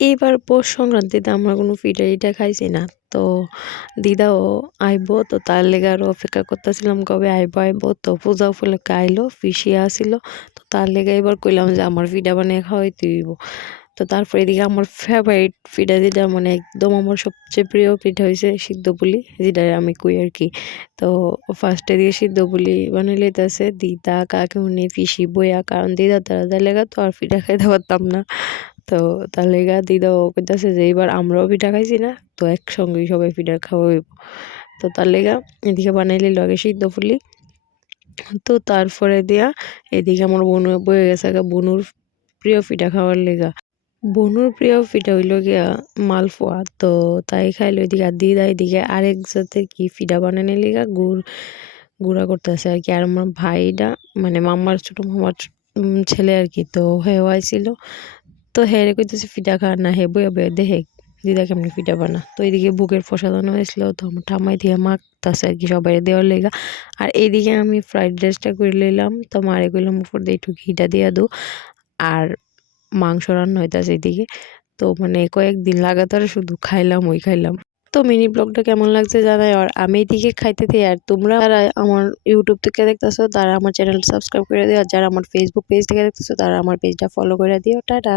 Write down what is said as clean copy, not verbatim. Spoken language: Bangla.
এইবার পৌষ সংক্রান্তিতে আমরা কোনো পিঠা টিঠা খাইছি না। তো দিদাও আইবো, তো তার লেগে আরো অপেক্ষা করতেছিলাম কবে আইবো আইবো। তো পূজা উপলক্ষে আইলো, পিসি আসিল। তো তার লেগে এবার কইলাম যে আমার পিঠা বানিয়ে খাওয়াইতে হইব। তো তারপর এদিকে আমার ফেভারিট পিঠা যেটা মানে একদম আমার সবচেয়ে প্রিয় পিঠা হয়েছে সিদ্ধ পুলি, যেটা আমি কই আর কি। তো ফার্স্টে দিয়ে সিদ্ধ পুলি বানাই লইতেছে দিদা, কাকিমুনি, পিসি, বইয়া, কারণ দিদা তারা লেগা তো আর পিঠা খাইতে পারতাম না। তো তার লেগা দিদাও কইতাছে যে এইবার আমরাও পিঠা খাইছি না, তো একসঙ্গেই সবাই পিঠা খাওয়া হইব। তো তার লেগা এদিকে বানাই লইল আগে সিদ্ধ পুলি। তো তারপরে দিয়া এদিকে আমার বোনও বয়ে গেছে বনুর প্রিয় পিঠা খাওয়ার লেগা। বনুর প্রিয় পিঠা হইল গিয়া মালপোয়া। তো তাই খাইলো এদিকে, আর দিদা এদিকে আরেক জাতের কি পিঠা বানানোর লিগা গুড়া করতেছে আর কি। আর আমার ভাইটা মানে মামার ছোট মামার ছেলে আর কি, তো হেও আইছিল। তো হ্যাঁ রে কইতেছে পিঠা খা না, হে বইয়া বইয়া দেখে দিদা কেমনি পিঠা বানা। তো এইদিকে বুকের প্রসাদন হয়েছিল, তো আমার ঠাম্মাই দিয়ে মাখতাছে আর কি সবাই দেওয়ার লেগা। আর এইদিকে আমি ফ্রাইড রাইসটা করে লইলাম, তো মারে কইলাম উপর দিয়ে একটু ঘিটা দিয়া দু। আর মাংস রান্না হইতাছে এদিকে। তো মানে কয়েকদিন লাগাতার শুধু খাইলাম ওই খাইলাম। তো মিনি ব্লগটা কেমন লাগছে জানাই। আর আমি এদিকে খাইতে দিই, আর তোমরা যারা আমার ইউটিউব থেকে দেখতেছো তারা আমার চ্যানেলটা সাবস্ক্রাইব করে দিও, আর যারা আমার ফেসবুক পেজ থেকে দেখতেছো তারা আমার পেজটা ফলো করে দিও। টাটা।